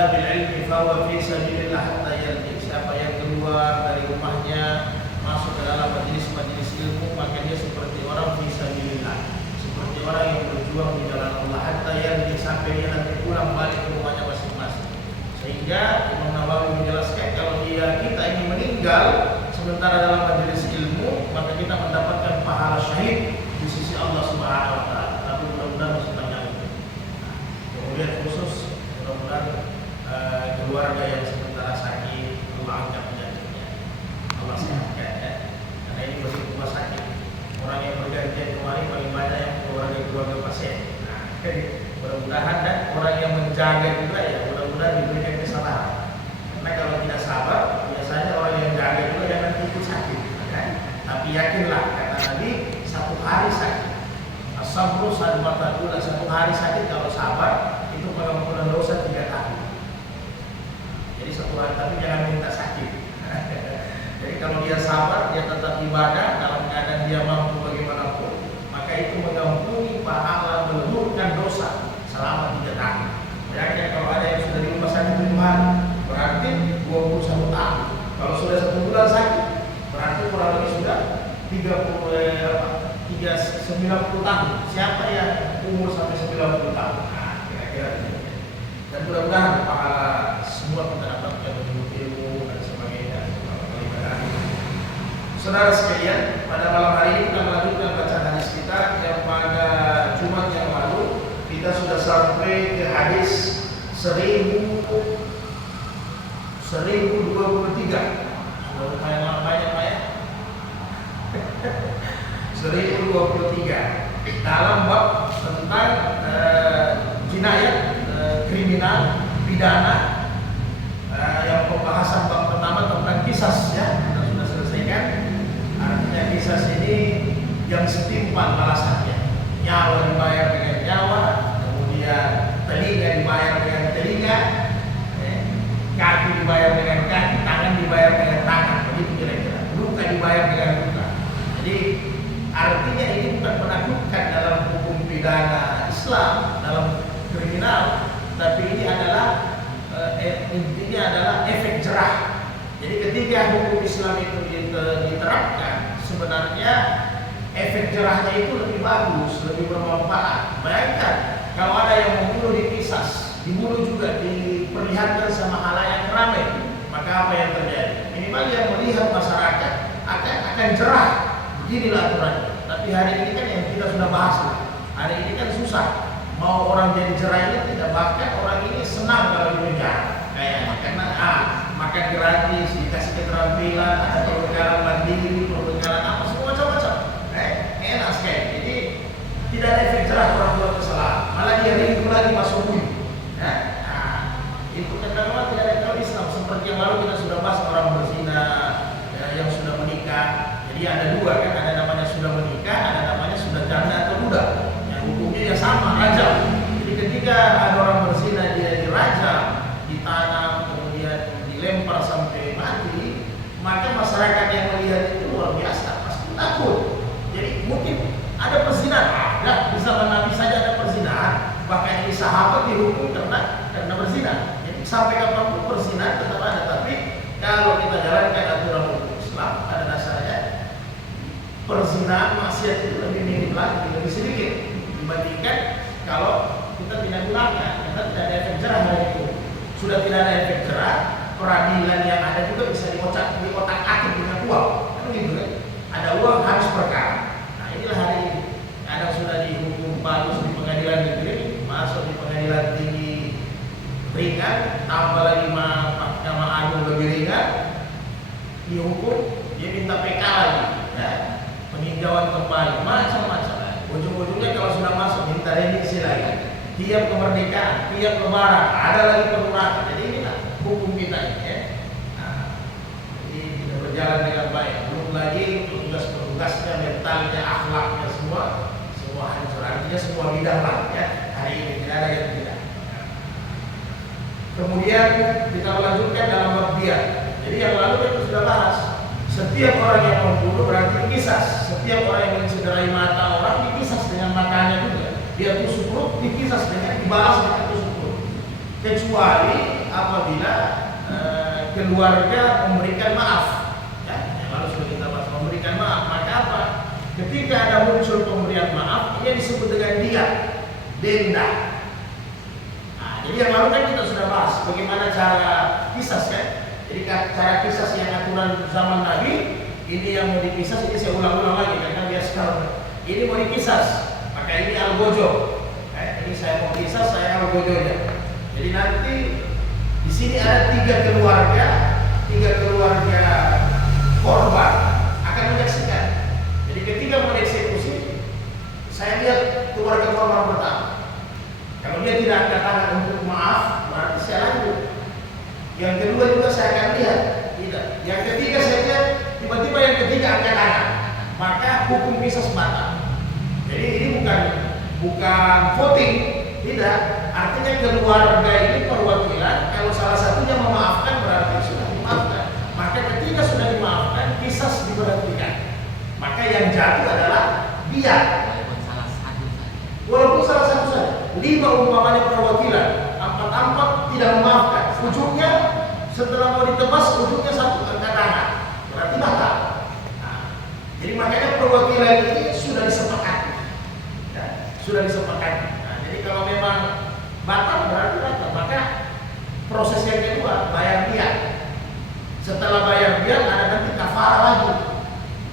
tulabil ilmi fahuwa fi sabilillah hatta yarji. Siapa yang keluar dari rumahnya masuk ke dalam majelis-majelis ilmu, maka dia seperti orang fi sabilillah, seperti orang yang berjuang di jalan Allah hatta yarji, sampai dia nanti pulang balik ke rumahnya masing-masing. Sehingga Imam Nawawi menjelaskan kalau kita ini meninggal sementara dalam majelis ilmu, maka kita mendapatkan pahala syahid di sisi Allah Subhanahu wa taala. Tapi mudah-mudahan masih banyak. Kemudian khusus mudah-mudahan keluarga yang sementara sakit Allah angkat penyakitnya, Allah sehatkan ya. Karena ini masih rumah sakit. Orang yang bergantian kemarin paling banyak yang keluarga pasien. Nah, mudah-mudahan dan orang yang menjaga juga ya mudah-mudahan diberikan kesabaran. Karena kalau tidak sabar, biasanya orang yang jaga juga yang nanti ikut sakit. Ya. Tapi yakinlah kata Nabi, satu hari sakit. As-sabru sadmatadula, satu hari sakit kalau sabar itu pengampunan dosa 3 tahun. Jadi satu hari, tapi jangan minta sakit. Jadi kalau dia sabar, dia tetap ibadah dalam keadaan dia mampu bagaimanapun, maka itu mengampuni pahala meleburkan dosa selama 3 tahun. Bayangkan kalau ada yang sudah di rumah sakit 5 hari, berarti 21 tahun. Kalau sudah 1 bulan sakit, berarti kurang lebih sudah 90 tahun. Siapa yang umur sampai 90 tahun? Nah, kira-kira gitu. Dan mudah-mudahan pahala semua kita dapatkan ilmu dan sebagainya. Saudara sekalian, pada malam hari ini kita melanjutkan bacaan hadis kita yang pada Jumat yang lalu kita sudah sampai ke hadis 1023. Sudah lumayan banyak Pak ya. 1023 dalam bab tentang jinayat, kriminal, pidana, yang pembahasan bab pertama tentang kisas ya kita sudah selesaikan. Artinya kisas ini yang setimpal balasannya, nyawa dibayar dengan nyawa, kemudian telinga dibayar dengan telinga, kaki dibayar dengan kaki, tangan dibayar dengan tangan, begitu kira-kira, luka dibayar dengan luka. Jadi artinya ini bukan menakutkan dalam hukum pidana Islam, dalam kriminal, tapi ini adalah intinya adalah efek jerah. Jadi ketika hukum Islam itu diterapkan, sebenarnya efek jerahnya itu lebih bagus, lebih bermanfaat. Bayangkan kalau ada yang membunuh dipisas, dibunuh juga diperlihatkan sama halayak ramai, maka apa yang terjadi? Minimal yang melihat masyarakat akan jerah. Beginilah aturannya. Tapi hari ini kan yang kita sudah bahas, hari ini kan susah. Mau orang jadi jerah ini tidak, bahkan orang ini senang kalau di penjara. Kayaknya karena makan gratis, dikasih keterampilan, ada perbekalan mandiri, perbekalan apa, semua macam-macam. Enak sekali. Jadi tidak ada efek jerah orang buat kesalahan. Malah dia rindu lagi masuk bui. Itu kan memang tidak ada kalau Islam. Seperti yang lalu kita sudah bahas orang berzina, yang sudah menikah. Jadi ada 2 kan, ada namanya sudah menikah, ada namanya sudah janda atau muda. Yang hukumnya ya sama, rajam. Jadi ketika ada orang berzina dia dirajam, ditanam, kemudian dilempar sampai mati, maka masyarakat yang melihat itu luar biasa, pasti takut. Jadi mungkin ada perzinahan, ada di zaman Nabi saja ada perzinahan, bahkan ini sahabat dihukum karena berzina. Jadi sampai kapanpun perzinahan tetap ada, tapi kalau kita jalankan aturan hukum Islam pada dasarnya perzinahan maksiat itu lebih minim lagi, lebih sedikit dibandingkan kalau kita tidak gunakan, kita tidak ada efek jerah dari itu. Sudah tidak ada efek jerah, peradilan yang ada juga bisa diotak-atik dengan uang, kan gitu kan? Ada uang habis perkara. Nah inilah hari ini. Kadang sudah dihukum bagus di pengadilan negeri, masuk di pengadilan tinggi ringan, tambah lagi Mahkamah Agung lebih ringan, dihukum, dia minta PK lagi, ya, peninjauan kembali, macam-macam. Ujung-ujungnya kalau sudah masuk minta remisi lagi. Tiap kemerdekaan, tiap lebaran, ada lagi pengurangan. Jadi inilah hukum kita ini ya. Nah, jadi tidak berjalan dengan baik. Belum lagi petugas-petugasnya, mentalnya, akhlaknya semua hancur. Artinya semua bidang lah ya. Hari ini tidak ada yang tidak. Kemudian kita melanjutkan dalam bab diat. Jadi yang lalu kita sudah bahas. Setiap orang yang membunuh berarti kisas. Setiap orang yang mencederai mata orang dikisas dengan matanya juga. Dia tusuk perut, dikisas dengan dibalas dengan tusuk perut. kecuali apabila keluarga memberikan maaf, ya, yang lalu sudah kita bahas memberikan maaf. Maka apa? Ketika ada muncul pemberian maaf, ini disebut dengan dia, denda. Nah, jadi yang lalu kan kita sudah bahas bagaimana cara kisas kan. Jadi cara kisas yang aturan zaman Nabi, ini yang mau dikisas, ini saya ulang-ulang lagi karena dia sekarang ini mau dikisas, maka ini al-gojo. Ini saya mau kisas, saya al-gojonya. Jadi nanti di sini ada tiga keluarga korban akan menyaksikan. Jadi ketika mau eksekusi, saya lihat keluarga korban pertama. Kalau dia tidak angkat tangan untuk maaf, berarti saya lanjut. Yang kedua juga saya akan lihat, tidak. Yang ketiga saya lihat, tiba-tiba yang ketiga angkat tangan, maka hukum kisas batal. Jadi ini bukan voting, tidak. Artinya keluarga ini perwakilan. Kalau salah satunya memaafkan berarti sudah dimaafkan. Maka ketika sudah dimaafkan, kisas diberhentikan. Maka yang jatuh adalah dia. Walaupun salah satu saja. 5 umpamanya perwakilan, 4 tidak memaafkan. Ujungnya setelah mau ditebas, ujungnya 1 angkat tangan. Berarti batal. Nah, jadi makanya perwakilan ini sudah disepakati. Ya, sudah disepakati. Nah, jadi kalau memang batal berarti batal. Maka proses yang kedua bayar dia. Setelah bayar dia ada nanti kafarah lagi.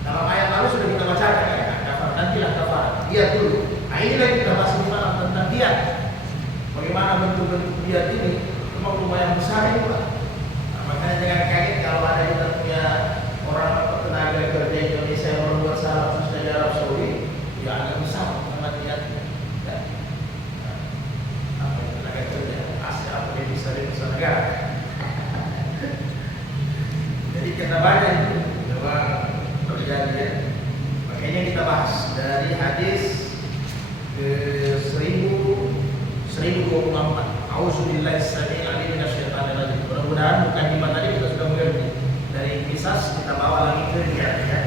Dalam ayat lalu sudah kita bacakan ya, kafarah. Nantilah kafarah. Dia dulu. Nah inilah kita bahas di malam tentang dia. Bagaimana bentuk-bentuk dia ini? Memang lumayan besar ini Pak. Nah, makanya jangan kaget kalau ada kita punya orang tenaga kerja Indonesia yang membuat salah khususnya di Arab Saudi, ya agak besar kematiannya. Ya. Apa yang tenaga kerja? Asia apa yang bisa di besar negara? Jadi kita banyak itu memang terjadi ya. Makanya kita bahas dari hadis ke 1024. Auzubillahi samii'il 'aliim minasyaitonir rajim. Mudah-mudahan bukan di tadi kita sudah mengerti. Dari kisah kita bawa lagi ke dia ya.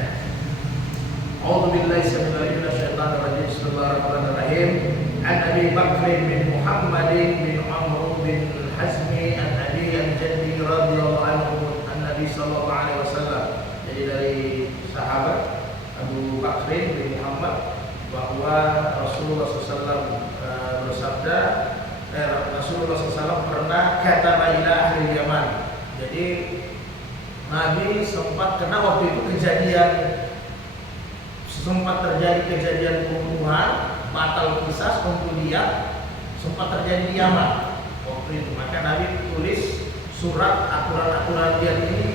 Auzubillahi samii'il 'aliim minasyaitonir rajim. Bismillahirrahmanirrahim. An Abi Bakr bin Muhammad bin Amr bin Hazmi an Abi al-Jaddi radhiyallahu anhu an Nabi sallallahu alaihi wasallam. Jadi dari sahabat Abu Bakr bin Muhammad bahwa Rasulullah SAW bersabda, Rasulullah SAW pernah kata ila ahli Yaman. Jadi Nabi sempat kena waktu itu sempat terjadi kejadian pembunuhan, batal kisah untuk dia, sempat terjadi di Yaman waktu itu. Maka Nabi tulis surat aturan-aturan dia ini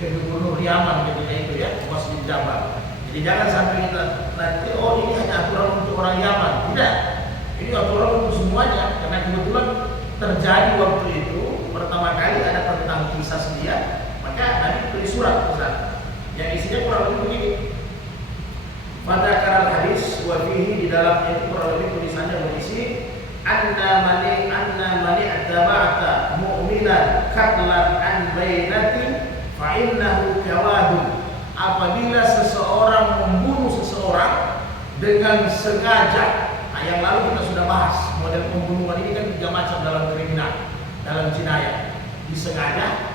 ke gubernur Yaman ketika itu ya, Masjid Jabal. Jadi jangan sampai kita nanti ini hanya aturan untuk orang Yaman. Tidak. Ini aturan untuk semuanya karena kebetulan terjadi waktu itu pertama kali ada tentang kisah dia, maka Nabi tulis surat ke sana. Yang isinya kurang lebih begini. Pada karal hadis wa fihi, di dalamnya itu kurang lebih tulisannya berisi anna mani attaba'ata mu'minan qatlan an bainatin fa innahu kawadun. Apabila seseorang membunuh seseorang dengan sengaja. Nah, yang lalu kita sudah bahas model pembunuhan ini kan 3 macam dalam kriminal, dalam jinayah. Disengaja,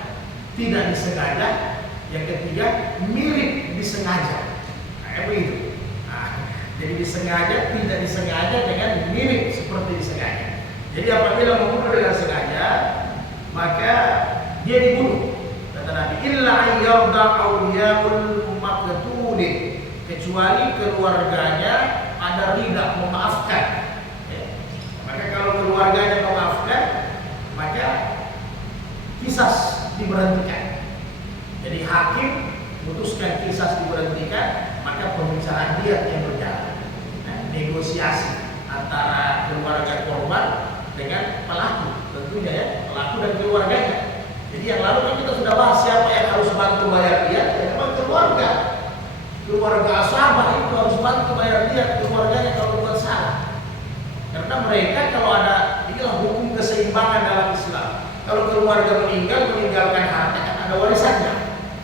tidak disengaja, yang ketiga mirip disengaja. Nah, begitu. Nah, jadi disengaja, tidak disengaja dengan mirip seperti disengaja. Jadi apabila membunuh dengan sengaja, maka dia dibunuh. Kata Nabi, illa ayyarda awliyaul maqtulin, kecuali keluarganya ada rida memaafkan. Ya. Maka kalau keluarganya memaafkan, maka kisas diberhentikan. Jadi hakim memutuskan kisas diberhentikan, maka pembicaraan dia yang berjalan. Nah, negosiasi antara keluarga korban dengan pelaku, tentunya ya, pelaku dan keluarganya. Jadi yang lalu kan kita sudah bahas siapa yang harus bantu bayar dia, ya memang keluarga asabah itu harus bantu bayar dia, keluarganya kalau bukan salah. Karena mereka kalau ada, inilah hukum keseimbangan dalam Islam. Kalau keluarga meninggalkan harta kan ada warisannya.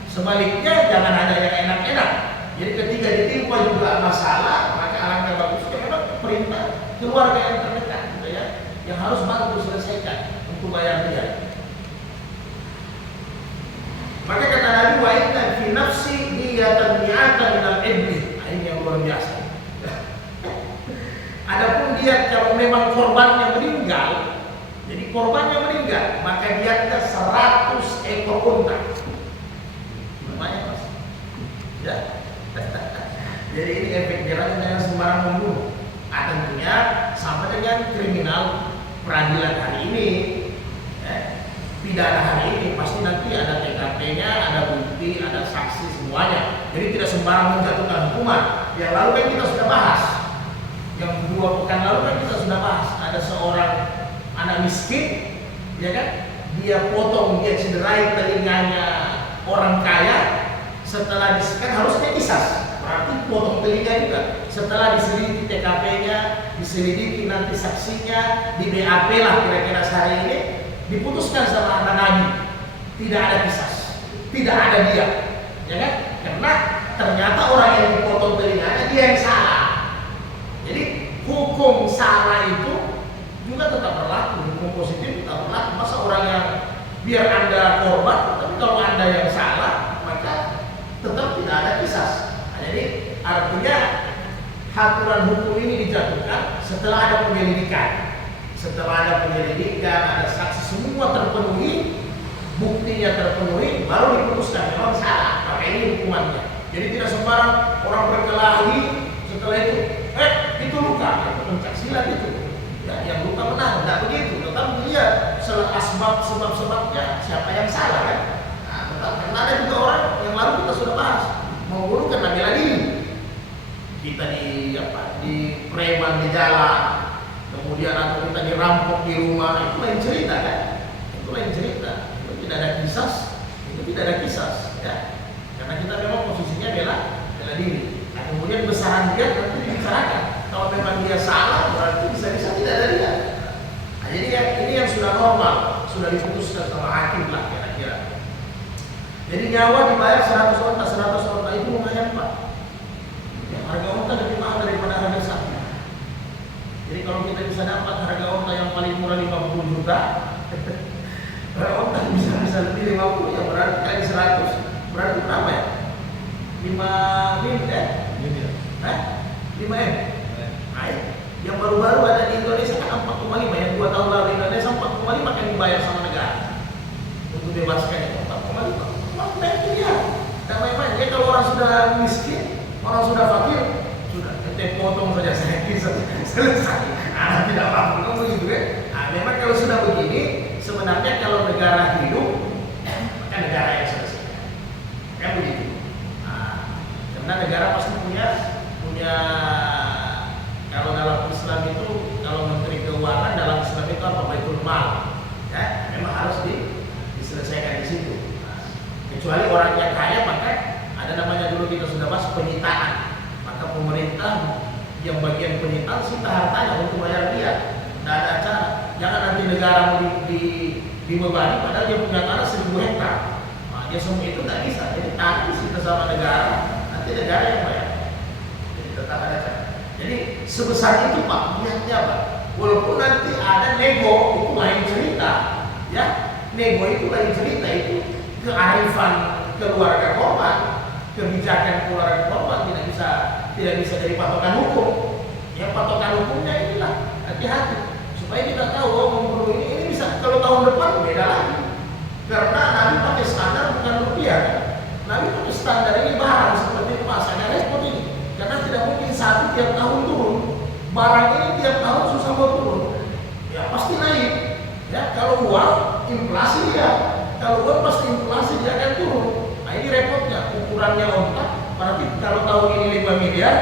Sebaliknya jangan ada yang enak-enak. Jadi ketika ditimpa juga masalah, maka alangkah bagusnya memang perintah keluarga yang terdekat, gitu ya, yang harus bantu. selesaikan untuk bayar dia. Maka kata Nabi, wa inna fi nafsi diyatan mi'atan minal ibli. Ini yang luar biasa. Adapun dia kalau memang korbannya meninggal, jadi korbannya meninggal, maka dia ada 100 ekor unta. Namanya Mas. Ya. Jadi ini efek jerah dengan sembarang membunuh. Tentunya sama dengan kriminal peradilan hari ini, pidana hari ini pasti nanti ada TKP-nya, ada bukti, ada saksi semuanya. Jadi tidak sembarang menjatuhkan hukuman. Yang lalu kan kita sudah bahas, yang 2 pekan lalu kan kita sudah bahas. Ada seorang anak miskin, ya kan? Dia potong, dia cederai telinganya orang kaya. Setelah kan harusnya kisas, berarti potong telinga juga. Setelah diselidiki TKP-nya, diselidiki nanti saksinya, di BAP lah kira-kira sehari ini, diputuskan sama anak Nabi, tidak ada kisas, tidak ada dia, ya kan? Karena ternyata orang yang dipotong telinganya dia yang salah. Jadi hukum salah itu juga tetap berlaku, hukum positif tetap berlaku. Masa orang yang biar Anda korban, tapi kalau Anda yang salah, maka tetap tidak ada kisas. Nah, jadi artinya aturan hukum ini dijatuhkan setelah ada penyelidikan. Setelah ada penyelidikan, ada saksi, semua terpenuhi, buktinya terpenuhi, baru diputuskan memang salah. Maka ini hukumannya. Jadi tidak sembarang orang berkelahi setelah itu luka, itu pencak silat itu. Ya, yang luka menang, tidak begitu. Tetap dia sebab-sebabnya siapa yang salah kan? Nah, tetap karena ada juga orang yang lalu kita sudah bahas membunuh karena bela diri. Kita di preman di jalan, kemudian atau kita dirampok di rumah, itu lain cerita kan? Itu lain cerita. Itu tidak ada kisas, itu tidak ada kisas, ya. Karena kita memang posisinya bela diri. Nah, kemudian besaran dia nanti dibicarakan. Kalau memang dia salah, berarti bisa-bisa tidak ada dia. Nah, jadi ini yang sudah normal, sudah diputuskan sama hakim lah kira-kira. Jadi nyawa dibayar 100 onta itu lumayan Pak. Harga onta lebih mahal daripada harga sapi. Jadi kalau kita bisa dapat harga onta yang paling murah 50 juta, harga onta bisa lebih 50 ya, berarti kali 100 berarti berapa ya? 5 M ya? 5 M. Nah, yang baru-baru ada di Indonesia kan 4,5, yang 2 tahun lalu Indonesia 4,5 kan dibayar sama negara untuk bebaskan itu 4,5. Itu dia. Dan main-main. Jadi kalau orang sudah miskin, orang sudah fakir, sudah kita potong saja saya kisah selesai. Nah, tidak apa-apa begitu kan? Nah, memang kalau sudah begini, sebenarnya kalau negara hidup, maka negara yang selesai. Kan begitu. Nah, karena negara pasti punya kalau dalam Islam itu, kalau Menteri Keuangan dalam Islam itu apa? Baitul Mal. Ya, memang harus diselesaikan di situ. Kecuali orangnya kaya, maka ada namanya dulu kita sudah bahas penyitaan. Maka pemerintah yang bagian penyitaan sita hartanya untuk bayar dia. Tidak ada acara. Jangan nanti negara dibebani padahal dia punya tanah 1000 hektar. Nah, dia semua itu tidak bisa. Jadi tanah disita sama negara, nanti negara yang bayar. Jadi tetap ada cara. Jadi sebesar itu Pak, lihatnya Pak. Walaupun nanti ada nego, itu lain cerita. Ya, nego itu lain cerita, itu kearifan keluarga korban, kebijakan keluarga korban tidak bisa dari patokan hukum. Ya, patokan hukumnya inilah, hati-hati supaya kita tahu membunuh ini bisa kalau tahun depan beda lagi. Karena Nabi pakai standar bukan rupiah. Nabi pakai standar ini barang seperti emas, agak repot ini. Karena tidak mungkin sapi tiap tahun turun, barang ini tiap tahun susah mau turun. Ya pasti naik. Ya, kalau uang inflasi ya. Kalau uang pasti inflasi dia akan turun. Nah ini repotnya, ukurannya onta. Berarti kalau tahun ini 5 miliar,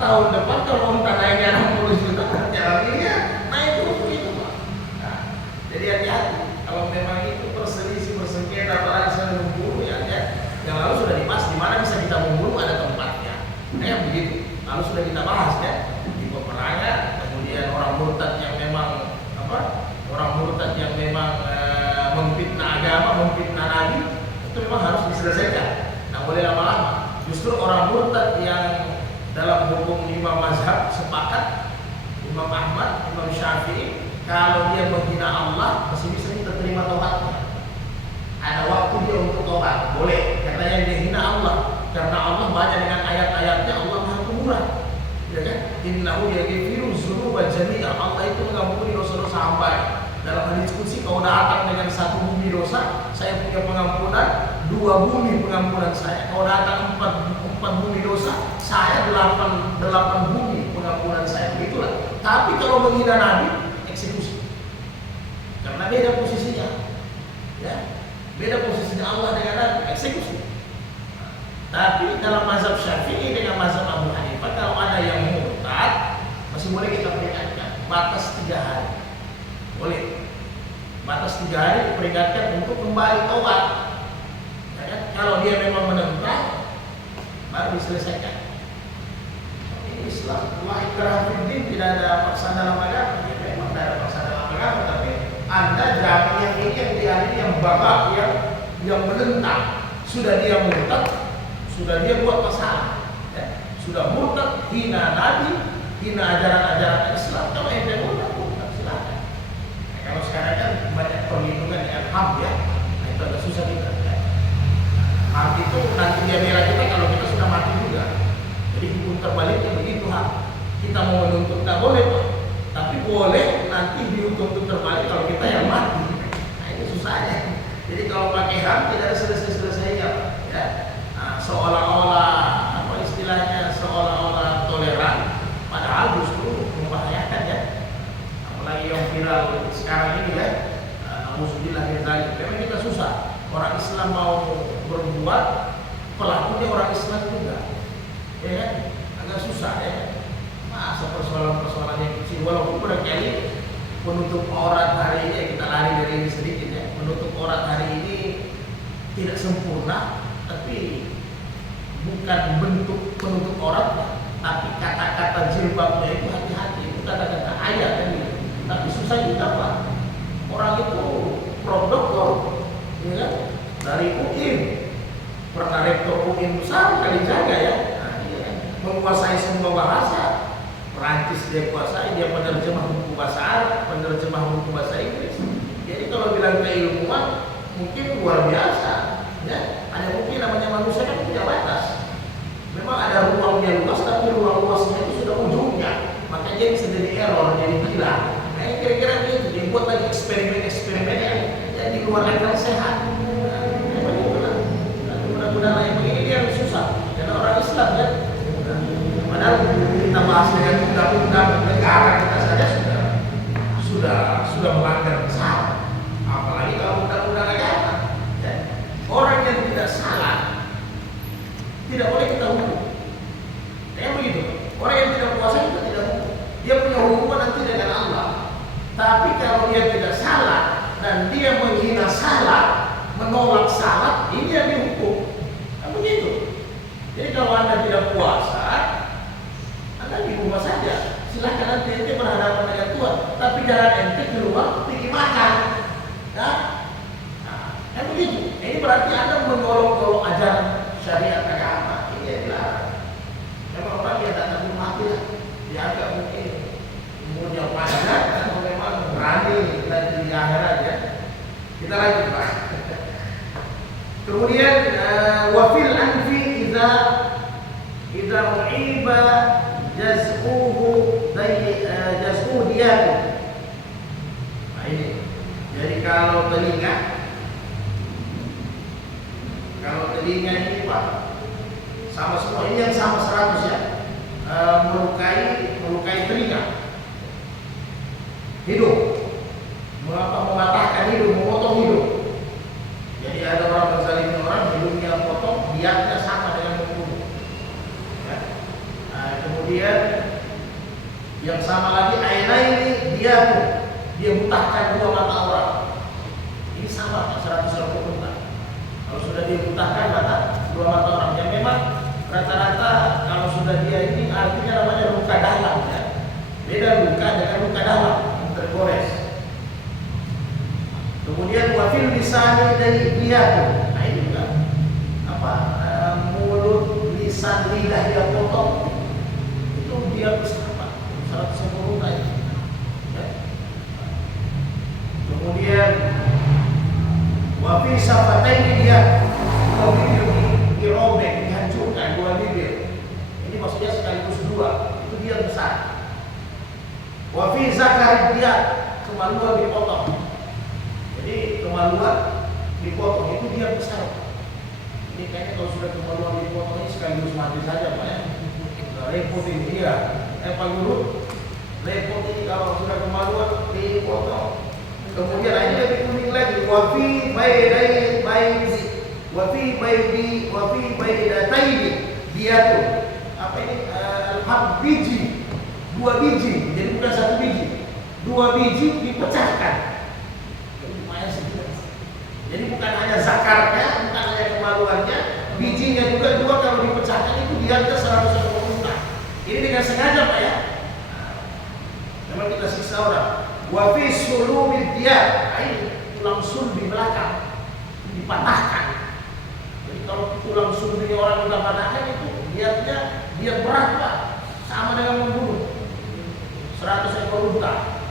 tahun depan kalau onta naiknya 60 juta, jalan ini ya naik terus begitu Pak. Nah, jadi hati-hati. Kalau memang itu berselisih, bersengketa, apalagi saya membunuh ya, yang lalu sudah dibahas di mana bisa kita membunuh ada tempatnya. Nah yang begitu. Lalu sudah kita bahas ya di peperangan, kemudian orang murtad yang memang orang murtad yang memang memfitnah agama, memfitnah Nabi, itu memang harus diselesaikan. Nah boleh lama-lama. Justru orang murtad yang dalam hukum 5 mazhab sepakat, Imam Ahmad, Imam Syafi'i, Kalau dia menghina Allah, masih bisa diterima taubatnya. Ada waktu dia untuk taubat, boleh. Karena yang dia hina Allah, karena Allah banyak dengan ayat-ayatnya, Allah Maha Pemurah. Ya kan? Innahu yaghfiru dzunuba jami'a. Allah itu mengampuni dosa-dosa hamba. Dalam hadis qudsi, kalau datang dengan satu bumi dosa, saya punya pengampunan 2 bumi pengampunan saya. Kalau datang 4 bumi dosa, saya 8 bumi pengampunan saya. Begitulah. Tapi kalau menghina Nabi, eksekusi. Karena beda posisinya. Ya. Beda posisinya Allah dengan Nabi, eksekusi. Tapi dalam mazhab Syafi'i dengan mazhab Abu Hanifah, kalau ada yang murtad, masih boleh kita peringatkan. Batas 3 hari. Boleh. Batas 3 hari diperingatkan untuk kembali taubat. Ya kan? Kalau dia memang menentang, baru diselesaikan. Ini Islam, Allah ikrah fiddin, tidak ada paksaan dalam agama. Ya, memang tidak ada paksaan dalam agama, tapi Anda jamiah ini yang diadili, yang bakal, yang menentang. Sudah dia murtad, sudah dia buat masalah. Ya. Sudah murtad, hina Nabi, hina ajaran-ajaran Islam. Kalau ente murtad, silakan. Nah, kalau sekarang kan banyak perlindungan dengan HAM ya, nah, itu agak susah kita. Ya. HAM itu nanti dia bela kita kalau kita sudah mati juga. Jadi hukum terbaliknya begitu HAM. Kita mau menuntut nggak boleh Pak, tapi boleh nanti dihukum terbalik kalau kita yang mati. Nah itu susahnya. Jadi kalau pakai HAM tidak ada selesai-selesainya Pak. Ya. Nah, seolah-olah apa istilahnya, seolah-olah toleran, padahal justru membahayakan ya. Apalagi yang viral sekarang ini ya, alhamdulillah memang kita susah. Orang Islam mau berbuat, pelakunya orang Islam juga, ya kan? Agak susah ya. Masa persoalan-persoalan yang kecil, walaupun barangkali penutup aurat hari ini, kita lari dari ini sedikit ya. Penutup aurat hari ini tidak sempurna, tapi bukan bentuk penutup auratnya, tapi kata-kata jilbabnya itu hati-hati, itu kata-kata ayat kan gitu. Tapi susah juga Pak. Orang itu prof doktor, ya kan? Dari UIN, pernah rektor UIN besar kali jaga ya. Nah, dia kan menguasai semua bahasa. Perancis dia kuasai, dia penerjemah buku bahasa Arab, penerjemah buku bahasa Inggris. Jadi kalau bilang keilmuan mungkin luar biasa, ya. Hanya mungkin namanya manusia kan punya batas. Memang ada ruangnya luas, tapi ruang luasnya itu sudah ujungnya. Makanya dia bisa jadi error, jadi gila. Nah, kira-kira gitu. Dia buat lagi eksperimen-eksperimen yang di luar akal sehat. Mudah-mudahan yang begini dia harus susah. Karena orang Islam ya. Padahal kita bahas dengan undang-undang negara kita saja sudah melanggar besar. Apalagi kalau undang-undang agama. Ya. Orang yang tidak salah tidak boleh kita hukum. Kayak begitu. Orang yang tidak puasa kita tidak hukum. Dia punya hukuman nanti dengan Allah. Tapi kalau dia tidak salah dan dia menghina salah, menolak salah, ini yang dihukum. Kan begitu. Jadi kalau Anda tidak puasa, Anda di rumah saja. Silahkan nanti ente berhadapan dengan Tuhan. Tapi jangan ente keluar pergi makan. Nah, kan begitu. Ini berarti Anda menolong-nolong ajaran syariat agama. Ini yang dilarang. Memang orang yang tak takut mati lah. Dia agak mungkin umurnya panjang atau memang berani nanti di akhirat ya. Kita lanjut Pak. Kemudian wafil anfi idza u'iba jaz'uhu diyatu. Nah ini. Jadi kalau telinga ini Pak sama semua, ini yang sama 100 ya. Melukai telinga. Hidung. Mematahkan hidung, memotong hidung. Jadi ada orang menzalimi orang, hidungnya potong, diatnya sama dengan membunuh. Ya. Nah, kemudian yang sama lagi aina ini dia butahkan 2 mata orang. Ini sama 100 buta. Kalau sudah dia butahkan mata 2 mata orang, yang memang rata-rata kalau sudah dia ini artinya namanya luka dalam ya. Beda luka dengan luka dalam yang tergores. Kemudian wafil lisani dari dia. Nah ini juga apa? Mulut, lisan, lidah dia potong. Itu dia bisa apa? 110 ya. diat, kemaluan dipotong. Jadi kemaluan dipotong itu dia besar. Ini kayaknya kalau sudah kemaluan dipotong ini sekaligus mati saja Pak ya. Repot ini ya. Pak Guru, repot ini kalau sudah kemaluan dipotong. Kemudian ini lebih kuning lagi. Wafi baidataini dia tuh apa ini biji, 2 biji, jadi bukan 1 biji, 2 biji dipecahkan. Lumayan sedikit. Jadi bukan hanya zakarnya, bukan hanya kemaluannya, bijinya juga 2 kalau dipecahkan itu diharga 100 unta. Ini dengan sengaja Pak ya. Memang kita siksa orang. Wafi sulumid dia, ini tulang sulbi belakang dipatahkan. Jadi kalau tulang sulbi orang kita patahkan itu dia berat Pak, sama dengan membunuh 100 ekor unta.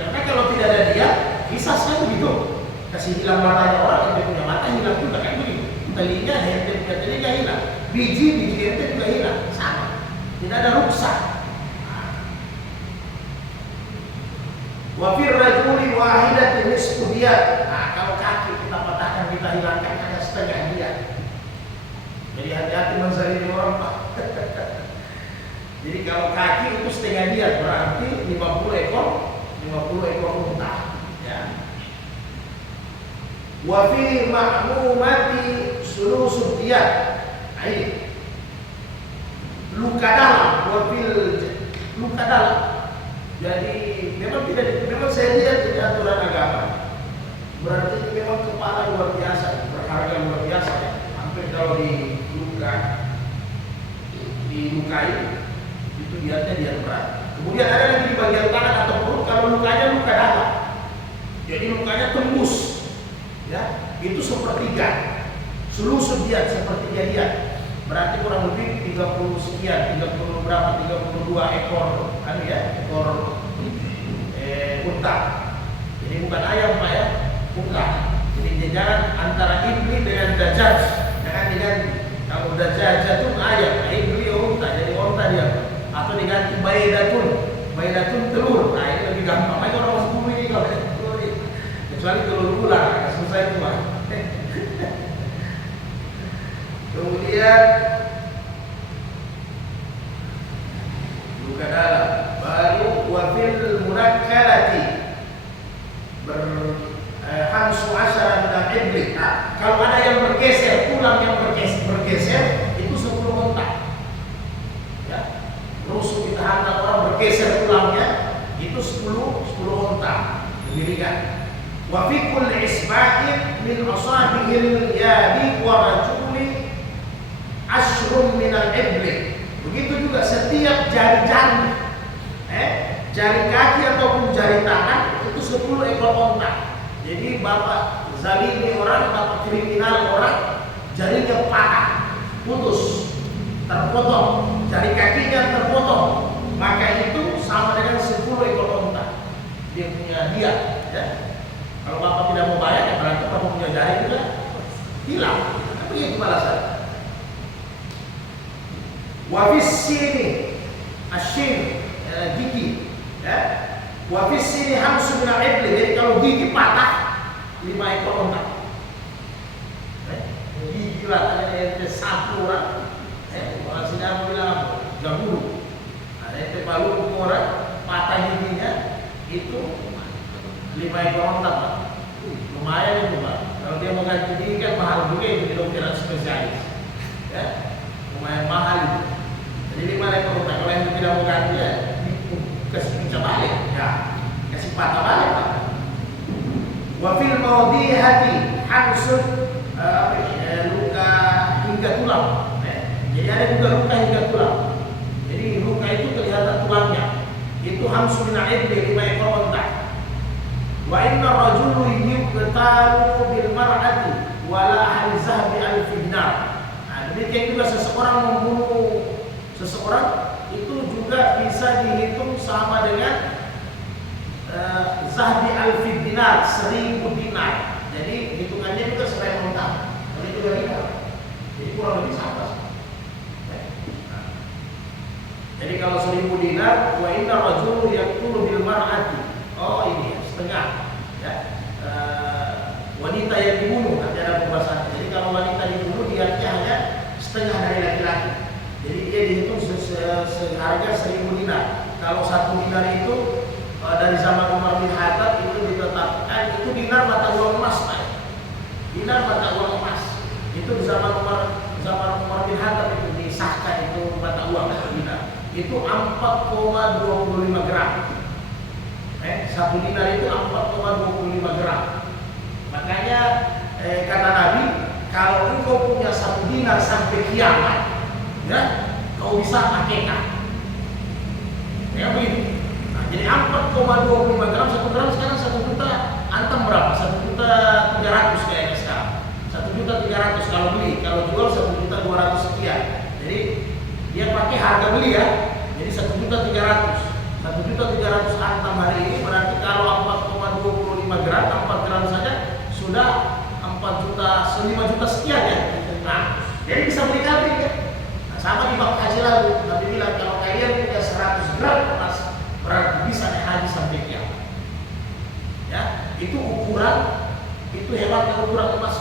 Karena kalau tidak ada dia, kisahnya begitu. Kasih hilang matanya orang, yang punya mata hilang juga kan begitu. Telinga, ente punya telinga hilang. Biji ente juga hilang, sama. Tidak ada ruksa. Wa fir rajuli wahidatin nisfu diyat. Nah, kalau kaki kita patahkan, kita hilangkan hanya setengah diyat. Jadi hati-hati menzalimi orang Pak. Jadi kalau kaki itu setengah diyat, berarti 50 ekor unta. Ya. Wa fi ma'mumati sulusud diyat. Nah, ini luka dalam, luka dalam. Jadi memang saya lihat di aturan agama, berarti ini memang kepala luar biasa, berharga luar biasa ya. Hampir kalau dilukai itu diatnya dia berat. Kemudian ada lagi di bagian tangan atau perut, kalau lukanya luka dalam, jadi lukanya tembus, ya itu sepertiga, selusuk diat sepertiga diat, berarti kurang lebih 30 sekian, 30 berapa, 32 ekor kan ya, ekor unta. Jadi bukan ayam Pak ya, unta. Jadi jajaran antara ibli dengan dajjal. Jangan diganti. Kalau dajjal itu ayam, ibli unta, jadi unta dia. Atau diganti baidatun telur. Nah ini lebih gampang. Ayo orang masuk bumi ini kalau telur ini. Kecuali telur ular, susah itu Pak. Kemudian luka dalam, baru wafil munakkalati berhamsu asyara minal ibli. Nah, kalau ada yang bergeser, tulang yang bergeser itu 10 unta. Ya, rusuk kita hantar orang bergeser tulangnya itu 10 unta. Demikian. Wa fi kulli isba'in min asabi'il yadi wa rajuli asrum minal ibli. Begitu juga setiap jari-jari, jari kaki ataupun jari tangan itu 10 ekor unta. Jadi bapak zalimi orang, bapak kriminal orang, jarinya patah, putus, terpotong, jari kakinya terpotong, maka itu sama dengan 10 ekor unta. Dia punya dia, ya. Kalau bapak tidak mau bayar, ya berarti bapak punya jari juga hilang. Tapi itu balasan. Wafis sini, asyir, gigi, ya. Wafis sini hamsu minal ibli. Jadi kalau gigi patah 5 ekor unta. Gigi lah ada satu orang. Orang sini apa bilang apa? Gaburu. Ada yang palu orang patah giginya itu 5 ekor unta Pak. Lumayan itu Pak. Kalau dia mau ganti gigi kan mahal juga itu di dokteran spesialis. Ya, lumayan mahal itu. Jadi 5 ekor unta. Kalau yang tidak mau ganti ya kasih pinca balik, ya kasih patah balik Pak. Wafil maudihati hamsun luka hingga tulang. Jadi ada juga luka hingga tulang. Jadi luka itu kelihatan tulangnya. Itu hamsun minal ibli 5 ekor unta. Wa inna rajulu yuqtalu bil mar'ati wala hal zahbi al dinar. Nah, demikian juga seseorang membunuh seseorang itu juga bisa dihitung sama dengan zahbi alfi dinar, 1000 dinar. Jadi hitungannya juga 1000 unta. Kalau itu dari dinar. Jadi kurang lebih sama. Jadi kalau 1000 dinar dinar wa inna rajulu yaqulu bil mar'ati. Oh ini ya, setengah ya. Wanita yang dibunuh nanti ada pembahasannya. Jadi kalau wanita dibunuh dia hanya setengah dari laki-laki. Jadi dia dihitung seharga 1.000 dinar. Kalau 1 dinar itu dari zaman Umar bin Khattab itu ditetapkan itu dinar mata uang emas, Pak. Dinar mata uang emas. Itu di zaman Umar bin Khattab itu disahkan itu mata uang dinar. Itu 4,25 gram. 1 dinar itu 4,25 gram. Makanya kata Nabi, kalau engkau punya 1 dinar sampai kiamat, ya, kau bisa akikah. Ya begitu. Nah, jadi 4,25 gram, 1 gram sekarang 1 juta, antam berapa? 1.300.000 kayaknya sekarang. 1.300.000 kalau beli, kalau jual 1.200.000 sekian. Jadi dia pakai harga beli ya. Jadi 1.300.000. 1.300.000 antam hari ini berarti kalau 4,25 gram, 4 gram saja sudah 5 juta sekian ya. Nah, jadi bisa beli kambing ya. Nah, sama di bab haji lalu, Nabi bilang kalau kalian punya 100 gram emas berarti bisa naik haji sampai kiamat. Ya, itu ukuran, itu hebatnya ukuran emas.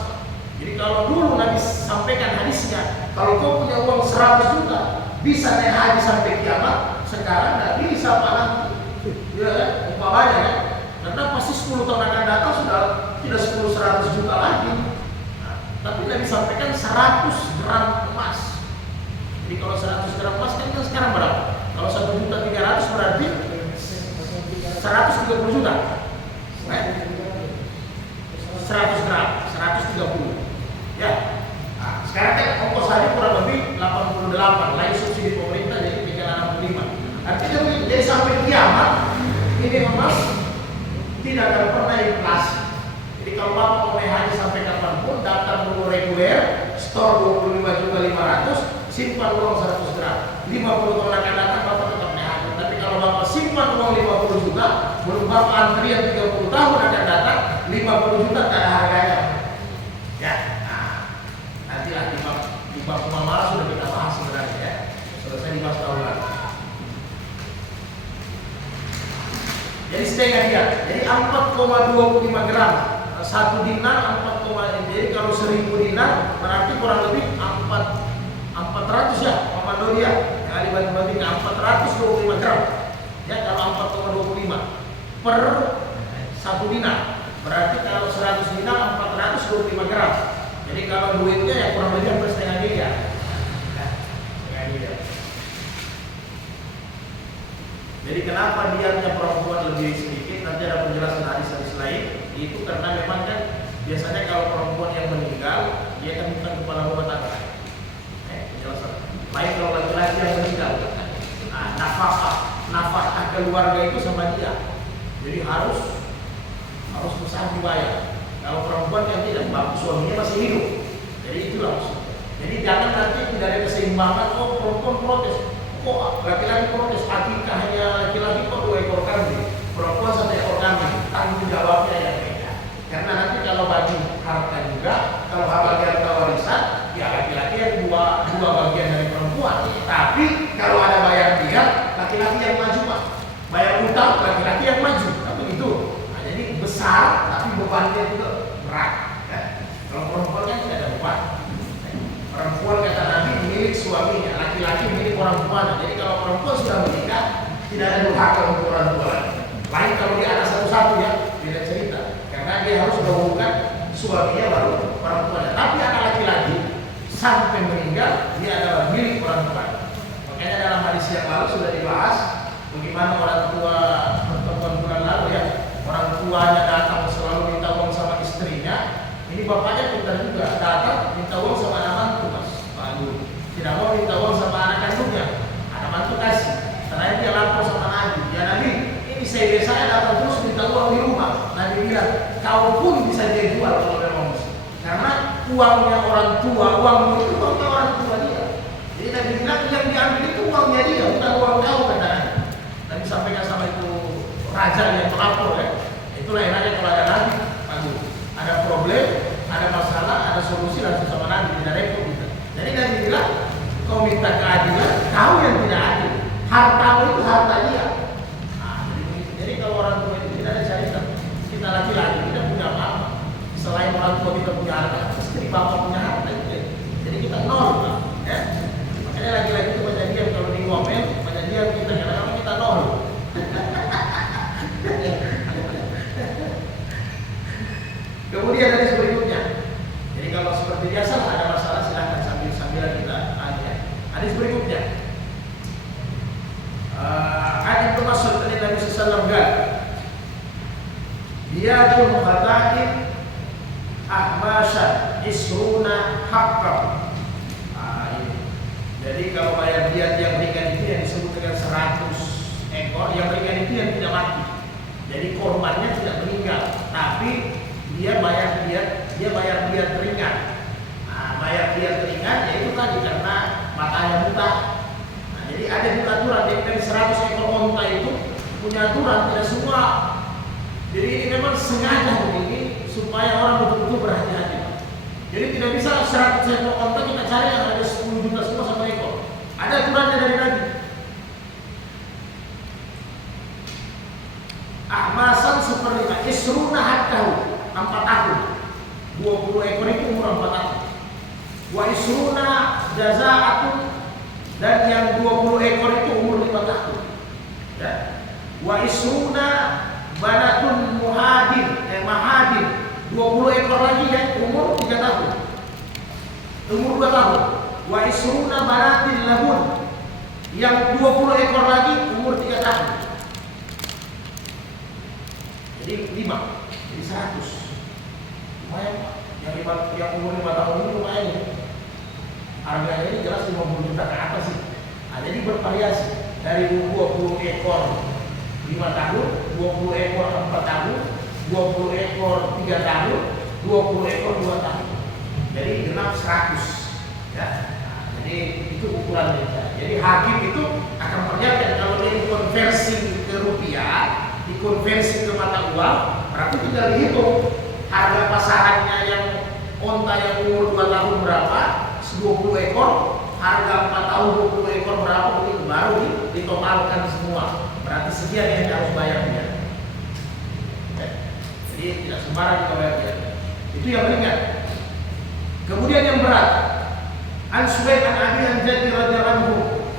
Jadi kalau dulu Nabi sampaikan hadisnya, kalau kau punya uang 100 juta bisa naik haji sampai kiamat, sekarang tidak bisa Pak nanti. Ya, umpamanya ya. Karena pasti 10 tahun akan datang sudah tidak 10-100 juta lagi. Nah, tapi Nabi sampaikan 100 gram emas. Jadi kalau 100 gram emas kan sekarang berapa? Kalau 1.300.000 berarti 130 juta. 100 gram, 130. Ya. Nah, sekarang kan ongkos haji kurang lebih 88, lain subsidi pemerintah jadi tinggal 65. Artinya begitu. Jadi sampai kiamat ini emas tidak akan pernah inflasi. Jadi kalau Bapak mau naik haji sampai kapanpun, daftar dulu reguler, store 25.500.000, simpan uang 100 gram. 50 tahun akan datang Bapak tetap naik haji. Tapi kalau Bapak simpan uang 50 juta, belum Bapak antrian 30 tahun akan datang, 50 juta tak ada harganya. Ya, nah, nantilah di bab muamalah sudah kita bahas sebenarnya ya. Selesai dibahas tahun lalu. Jadi setengah dia. Jadi 4,25 gram. 1 dinar 4, jadi kalau 1.000 dinar berarti kurang lebih 400 ya, Pak Dodia. Kali bagi-bagi 425 gram. Ya, kalau 4,25 per 1 dinar. Berarti kalau 100 dinar 425 gram. Jadi kalau duitnya ya kurang lebih hampir setengah dia. Setengah dia. Jadi kenapa diamnya perempuan lebih sedikit? Nanti ada penjelasan hadis-hadis lain. Itu karena memang kan biasanya kalau perempuan yang meninggal dia kan bukan kepala rumah tangga. Penjelasan. Lain kalau laki-laki yang meninggal, nah, nafkah keluarga itu sama dia. Jadi harus besar dibayar. Kalau perempuan yang tidak, suaminya masih hidup. Jadi itulah maksudnya. Jadi jangan nanti tidak ada keseimbangan. Oh, perempuan protes. Kok laki-laki protes, akikahnya laki-laki kok 2 ekor kambing, perempuan 1 ekor kambing, tanggung jawabnya yang beda. Karena nanti kalau bagi harta juga, kalau bagian harta warisan, ya laki-laki yang dua bagian dari perempuan. Tapi kalau ada bayar dia, laki-laki yang maju Pak. Bayar utang, laki-laki yang maju. Kan begitu. Nah, jadi besar, tapi bebannya juga berat. Ya. Kalau perempuan kan tidak ada beban. Perempuan kata Nabi milik suaminya, laki-laki milik orang tuanya. Jadi kalau perempuan sudah menikah, tidak ada durhaka untuk orang tua. Lain kalau dia ada satu-satu ya, beda cerita. Karena dia harus dahulukan suaminya baru orang tuanya. Tapi anak laki-laki sampai meninggal dia adalah milik orang tua. Makanya dalam hadis yang lalu sudah dibahas bagaimana orang tua pertemuan bulan lalu ya, orang tuanya datang selalu minta uang sama istrinya. Ini bapaknya pintar juga, datang minta uang sama anak mantu Mas. Aduh, tidak mau minta uang sama anak kandungnya, anak mantu kasih. Karena dia lapor sama Nabi, ya Nabi, ini saya datang terus minta uang di rumah. Nabi bilang, kau pun bisa dia jual kalau memang mesti. Karena uangnya orang tua, uangmu itu uangnya orang tua dia. Jadi Nabi bilang yang diambil itu uangnya dia, bukan uang kau katanya. Nabi sampaikan sama itu raja yang melapor ya. Itulah enaknya kalau ada Nabi, aduh, ada problem, ada masalah, ada solusi langsung sama Nabi, tidak repot gitu. Jadi Nabi bilang, kau minta keadilan, kau yang tidak adil. hartamu itu harta dia. Nah, jadi kalau orang tua itu tidak ada syariat, kita laki-laki kita punya apa-apa. Selain orang tua kita punya harta, istri bapak punya harta itu. Jadi kita nol, Pak. Ya. Makanya laki-laki itu banyak dia kalau di ngomel, banyak dia kita kadang-kadang kita nol. Kemudian hadis berikutnya. Jadi kalau seperti biasa ada masalah silahkan sambil kita tanya. Hadis berikutnya. Hadis Mas'ud dari Nabi sallallahu alaihi wasallam. Dia pun mengatakan ahmasan isruna haqqan. Jadi kalau bayar diat yang ringan itu yang disebut dengan 100 ekor, yang ringan itu yang tidak mati. Jadi korbannya tidak meninggal, tapi dia bayar diat ringan. Nah, bayar diat ringan yaitu tadi karena matanya buta. Nah, jadi ada aturan dari 100 ekor onta itu punya aturan, tidak semua. Jadi ini memang sengaja begini supaya orang betul-betul berhati-hati. Jadi tidak bisa 100 ekor onta kita cari yang ada 10 juta semua satu ekor. Ada aturannya dari Nabi. Ahmasan seperlima, isruna hattahu 4 tahun. 20 ekor itu umur 4 tahun. Wa isruna jazaatun, dan yang 20 ekor itu umur 5 tahun. Ya. Wa isruna banatun mahadin 20 ekor lagi ya umur 3 tahun. Umur 2 tahun. Wa isruna banatin lahun, yang 20 ekor lagi umur 3 tahun. Jadi 5, jadi 100. Lumayan Pak. Yang umur 5 tahun ini lumayan ya. Harganya ini jelas 50 juta ke atas sih. Nah, jadi bervariasi dari 20 ekor 5 tahun, 20 ekor 4 tahun, 20 ekor 3 tahun, 20 ekor 2 tahun. Jadi genap 100. Ya. Nah, jadi itu ukuran mereka. Jadi hakim itu akan perlihatkan kalau dia konversi ke rupiah, dikonversi ke mata uang, berarti tinggal dihitung harga pasarannya yang onta yang umur 2 tahun berapa, 20 ekor, harga 4 tahun 20 ekor berapa, begitu baru ditotalkan semua. Berarti sekian yang harus bayar dia. Ya. Jadi tidak sembarang kita bayar dia. Itu yang ringan. Kemudian yang berat. An Suwaid an Abi an Jaddi radhiyallahu anhu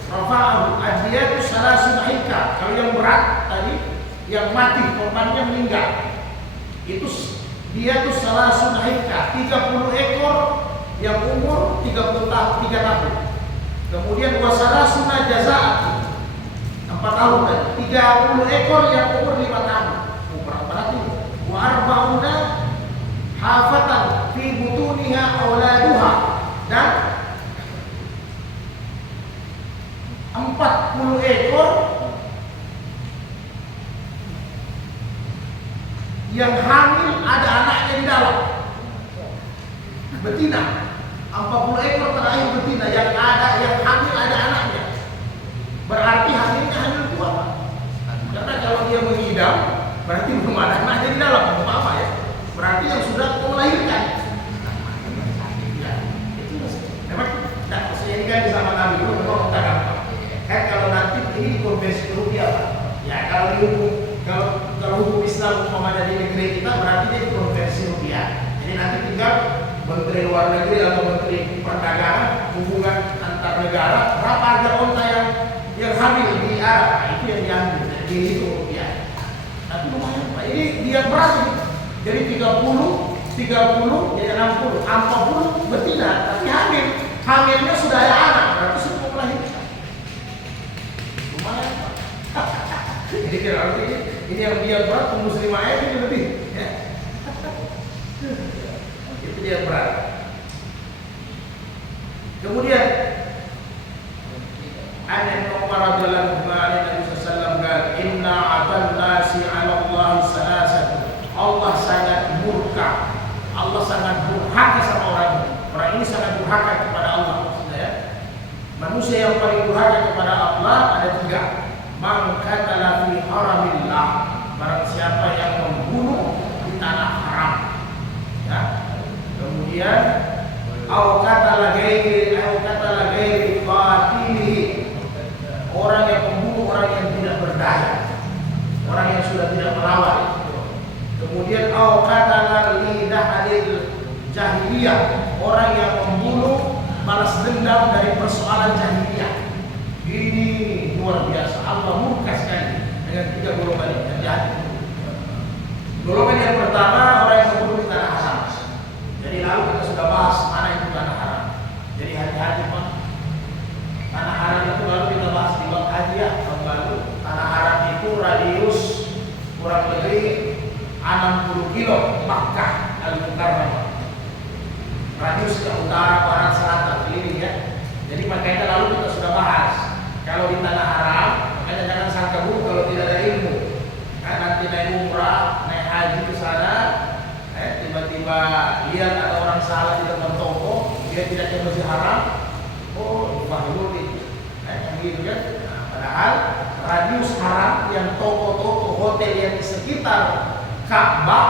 rafa'ahu adiyatu salasun hikka. Kalau yang berat tadi yang mati korbannya meninggal itu dia tuh salasun hikka 30 ekor yang umur 3 tahun. Kemudian wasalasuna jazaat 4 tahun tadi 30 ekor yang umur 5 tahun. Berarti wa arba'una hafatan fi butuniha auladuha, dan 40 ekor yang hamil ada anaknya di dalam. Betina. 40 ekor terakhir betina yang hamil ada anaknya. Berarti hamilnya hamil tua. Karena kalau dia mengidam berarti belum ada anaknya di dalam. Apa ya? Berarti yang sudah melahirkan. Ya, itu memang tidak ini kan sama Nabi itu memang tak gampang. Kan kalau nanti ini dikonversi ke rupiah, Pak. Ya kalau dihukum, kalau hukum Islam umpamanya di negeri kita berarti dia dikonversi rupiah. Jadi nanti tinggal Menteri Luar Negeri atau Menteri Perdagangan hubungan antar negara berapa harga onta yang hamil di Arab, nah, itu yang diambil jadi itu rupiah. Tapi lumayan Pak, ini dia berat ini. Jadi 30 jadi 60 betina tapi hamilnya sudah ada anak, berarti sudah melahirkan. Lumayan Pak. Jadi kira ini yang dia berat muslimah ini lebih ya. Itu dia berat. Kemudian ada Umar radhiyallahu anhu Nabi sallallahu alaihi wasallam inna atal nasi 'ala Allah salasatu. Allah sangat murka, Allah sangat durhaka sama orang ini sangat durhaka kepada Allah. Ya. Manusia yang paling durhaka kepada Allah ada 3. Man qatala fi haramillah, barang siapa yang membunuh di tanah haram. Ya. Kemudian au qatala ghairi qatilihi, orang yang membunuh berdaya, orang yang sudah tidak melawan. Kemudian qatala lidah adil jahiliyah, orang yang membunuh balas dendam dari persoalan jahiliyah. Ini luar biasa, Allah murka sekali dengan 3 golongan yang terjadi. Golongan yang pertama, orang yang membunuh di tanah haram. Jadi lalu kita sudah bahas mana itu tanah haram. Jadi hati-hati Pak. Tanah haram itu lalu kita bahas di bab haji ya, tahun lalu. Tanah haram itu radius kurang lebih 60 kilo Makkah Al-Mukarramah. Radius ke utara, barat, selatan, keliling ya. Jadi makanya lalu kita sudah bahas kalau di tanah haram, makanya jangan sangka buruk kalau tidak ada ilmu. Kan nanti naik umrah, naik haji ke sana, tiba-tiba lihat ada orang salah di depan toko, dia tidak ke Masjid Haram, oh bahlul itu, yang gitu kan. Nah, padahal radius haram yang toko-toko hotel yang di sekitar Ka'bah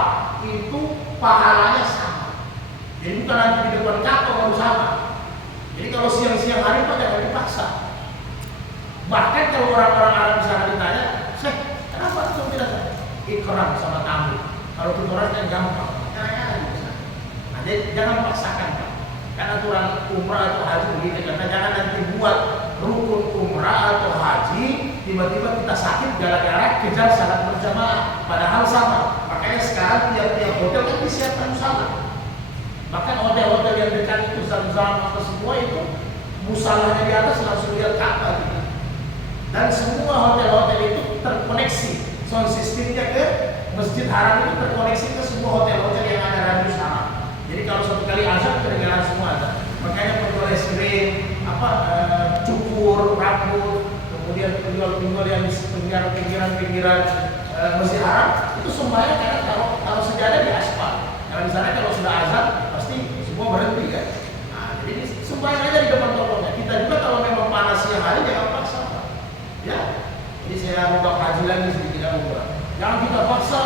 itu pahalanya sama. Jadi bukan nanti di depan Ka'bah baru sama. Jadi kalau siang-siang hari Pak jangan dipaksa. Bahkan kalau orang-orang Arab di sana ditanya, "Syekh, kenapa kamu tidak ikram sama tamu? Kalau kita orang kan gampang." Nah, jadi jangan paksakan Pak. Karena aturan umrah atau haji begitu, karena jangan nanti buat rukun umrah atau haji tiba-tiba kita sakit gara-gara kejar salat berjamaah, padahal sama. Makanya sekarang tiap-tiap hotel kan disiapkan salat. Bahkan hotel-hotel yang dekat itu Zam-Zam atau semua itu musallahnya di atas langsung lihat Ka'bah gitu. Dan semua hotel-hotel itu terkoneksi, sound systemnya ke Masjid Haram itu terkoneksi ke semua hotel-hotel yang ada radius haram. Jadi kalau satu kali azan kedengaran semua ada. Makanya penjual es krim, cukur, rambut, kemudian penjual-penjual yang di pinggiran-pinggiran Masjid Haram itu semuanya karena kalau sejadah di aspal. Karena di sana kalau sudah azan pasti semua berhenti kan. Nah, jadi semuanya aja di depan tokonya. Kita juga kalau memang panas siang hari jangan paksa. Ya, jadi saya buka haji lagi sedikit umrah. Jangan kita paksa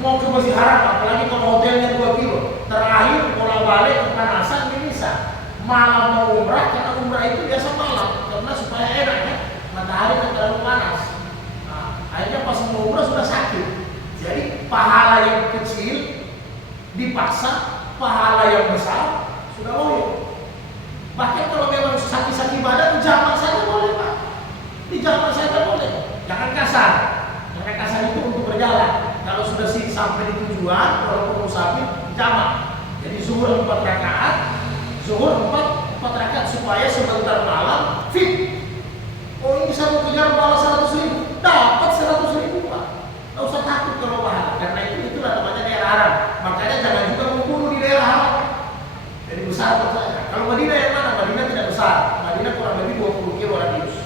mau ke Masjid Haram, apalagi kalau hotelnya 2 kilo. Terakhir pola balik kepanasan ini bisa. Malam mau umrah, karena umrah itu biasa malam, karena supaya enak ya. Matahari kan terlalu panas. Nah, akhirnya pas mau umrah sudah sakit. Jadi pahala yang kecil dipaksa, pahala yang besar sudah loyo. Bahkan kalau memang sakit-sakit badan, jamak saja boleh Pak. Di jamak saja boleh, jangan kasar. Karena kasar itu untuk berjalan. Kalau sudah sampai di tujuan, walaupun musafir, jamak. Jadi zuhur 4 rakaat, zuhur 4 rakaat supaya sebentar malam fit. Oh ini saya mau kejar balas 100.000, dapat 100.000 Pak. Tidak usah takut kalau pahala. Karena itulah namanya daerah haram. Makanya jangan juga membunuh di daerah haram. Jadi besar buat saya. Kalau Madinah yang mana? Madinah tidak besar. Madinah kurang lebih 20 kilo radius.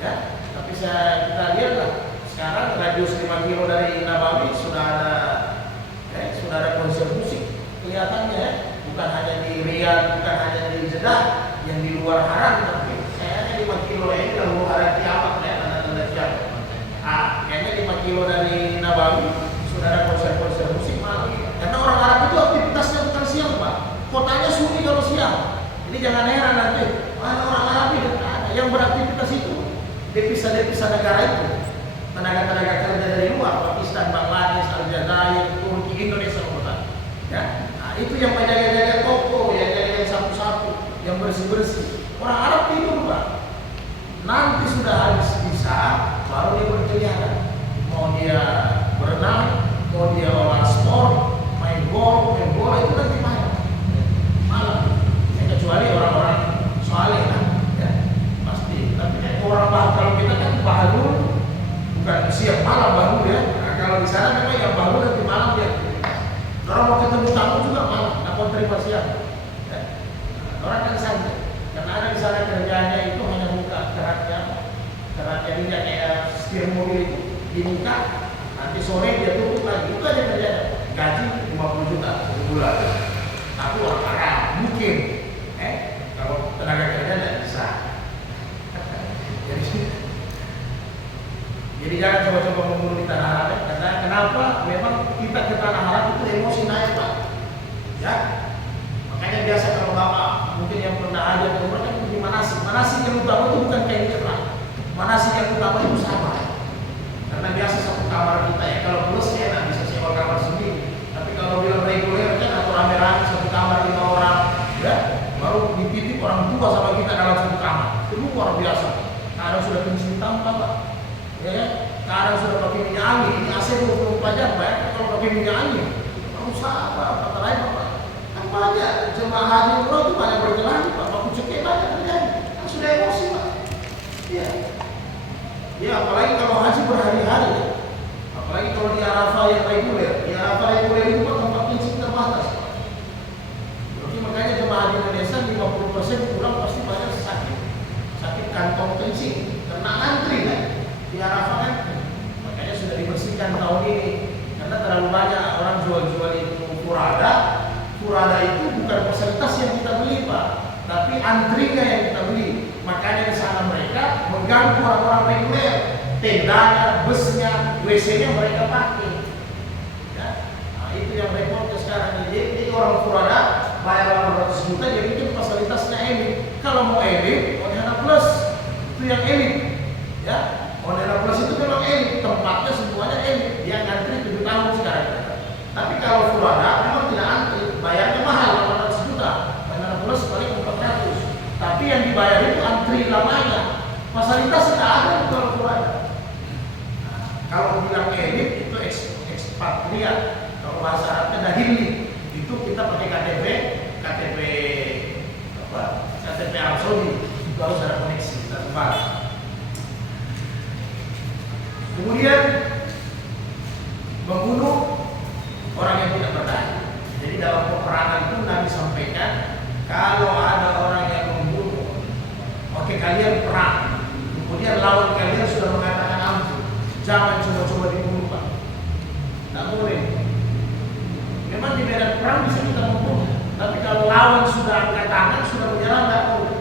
Ya, tapi kita lihat lah sekarang radius 5 kilo dari Nabawi sudah ada konser musik kelihatannya ya. Bukan hanya di Riyadh, bukan hanya di Jeddah yang di luar haram, tapi kayaknya 5 kilo ini kalau hari kiamat ya, tanda-tanda kiamat. Kayaknya 5 kilo dari Nabawi sudah ada konser-konser musik malam. Karena orang Arab itu aktivitasnya bukan siang Pak, kotanya sunyi kalau siang. Jadi jangan heran nanti orang Arab itu ada yang beraktivitas itu. Devisa-devisa negara itu, tenaga-tenaga kerja dari luar, Pakistan, Bangladesh, Aljazair, Turki, Indonesia, ya. Nah, itu yang menjaga-jaga toko, yang jaga sapu-sapu, yang bersih-bersih. Orang Arab tidur Pak. Nanti sudah habis bisa, baru dia berkeliaran. Mau dia berenang, mau dia olah sport, main bola itu nanti malam. Ya, kecuali orang-orang soleh lah. Orang Bahlul, kalau kita kan Bahlul bukan siang malam Bahlul ya. Nah, kalau di sana memang yang Bahlul nanti malam dia. Orang mau ketemu tamu juga malam, nggak mau terima siang. Ya. Orang kan santai, karena ada di sana kerjanya itu hanya buka keratnya minyak kayak setir mobil itu dibuka, nanti sore dia tutup lagi. Itu aja kerjanya. Gaji 50 juta sebulan. Tapi orang Arab mungkin, kalau tenaga kerja tidak bisa. Jadi jangan coba-coba membunuh di tanah haram ya. Karena kenapa? Memang kita ke tanah haram itu emosi naik Pak. Ya. Makanya biasa kalau Bapak mungkin yang pernah ada ke umrah kan di manasik. Manasik yang utama itu bukan kayak gitu Pak. Manasik yang utama itu sabar. karena biasa satu kamar kita ya, kalau plus ya enak bisa sewa kamar sendiri. Tapi kalau bilang reguler kan atau rame-rame satu kamar 5 orang, ya baru dititip orang tua sama kita dalam satu kamar, itu luar biasa. Kadang sudah kencing tanpa Pak, ya, kadang sudah pakai minyak angin, ini AC 24 jam Pak, kalau pakai minyak angin, nggak usah apa kata lain Pak. Kan banyak jemaah haji umroh itu banyak berkelahi Pak, baku cekik banyak terjadi, kan sudah emosi Pak. Ya, ya apalagi kalau haji berhari-hari, ya. Apalagi kalau di Arafah yang reguler, di Arafah reguler itu Pak tempat kencing terbatas Pak. Jadi makanya jemaah haji Indonesia 50% pulang pasti banyak sakit kantong kencing karena antri kan di Arafah kan. Makanya sudah dibersihkan tahun ini karena terlalu banyak orang jual-jual itu furada. Furada itu bukan fasilitas yang kita beli Pak, tapi antrinya yang kita beli. Makanya di sana mereka mengganggu orang-orang reguler, tendanya, busnya, WC-nya mereka pakai. Ya. Nah, itu yang repotnya sekarang. Jadi orang furada bayar 800 juta dia bikin fasilitasnya elit. Kalau mau elit, Onena Plus itu yang elit. Ya, Onena Plus itu memang elit, tempatnya semuanya elit. Dia ngantri 7 tahun sekarang. Tapi kalau furada memang tidak antri, bayarnya mahal 800 juta. Onena Plus paling 400. Tapi yang dibayar itu antri lamanya. Fasilitas tidak ada kalau furada. Nah, kalau bilang elit itu ekspatriat. Kalau bahasa Arabnya dahili. Itu kita pakai KTP Arab Saudi, itu harus ada koneksi dan tempat. Kemudian membunuh orang yang tidak berdaya. Jadi dalam peperangan itu Nabi sampaikan kalau ada orang yang membunuh, oke kalian perang, kemudian lawan kalian sudah mengatakan ampun, jangan coba-coba dibunuh Pak. Tidak boleh. Memang di medan perang bisa kita membunuh, tapi kalau lawan sudah angkat tangan, sudah menyerang, tidak boleh.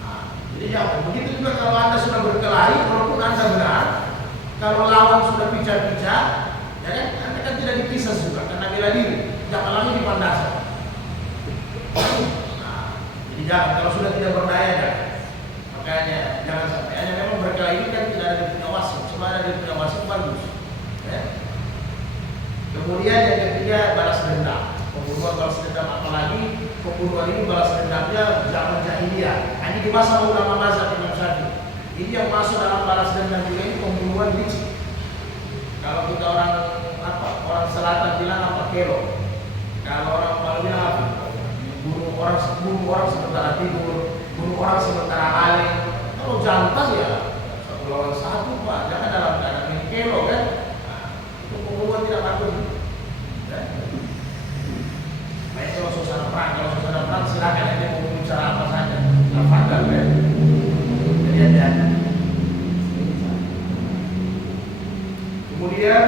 Nah, jadi jangan. Begitu juga kalau Anda sudah berkelahi, walaupun Anda benar, kalau lawan sudah pijar-pijar, ya kan, Anda kan tidak dipisah juga karena bela diri, jangan lagi dipandasan. Nah, jadi jangan. Kalau sudah tidak berdaya, jangan. Makanya jangan sampai. Hanya memang berkelahi ini kan tidak ada di punya wasit, cuma ada di punya wasit bagus. Ya. Kemudian yang ketiga balas dendam. Pembunuhan balas dendam, apalagi pembunuhan ini balas dendamnya zaman jahiliyah. Ini di masa ulama mazhab Imam Syafi'i. Ini yang masuk dalam balas dendam juga ini pembunuhan licik. Kalau kita orang selatan bilang apa kelo. Kalau orang Bali bilang apa? Bunuh orang sementara tidur, bunuh orang sementara maling. Kalau jantan ya 1 lawan 1 Pak, jangan dalam keadaan main kelo kan. Itu pembunuhan tidak bagus. Ya. Baik kalau suasana perang silakan anda mau bicara apa saja. Alhamdulillah ya. Jadi ada. Kemudian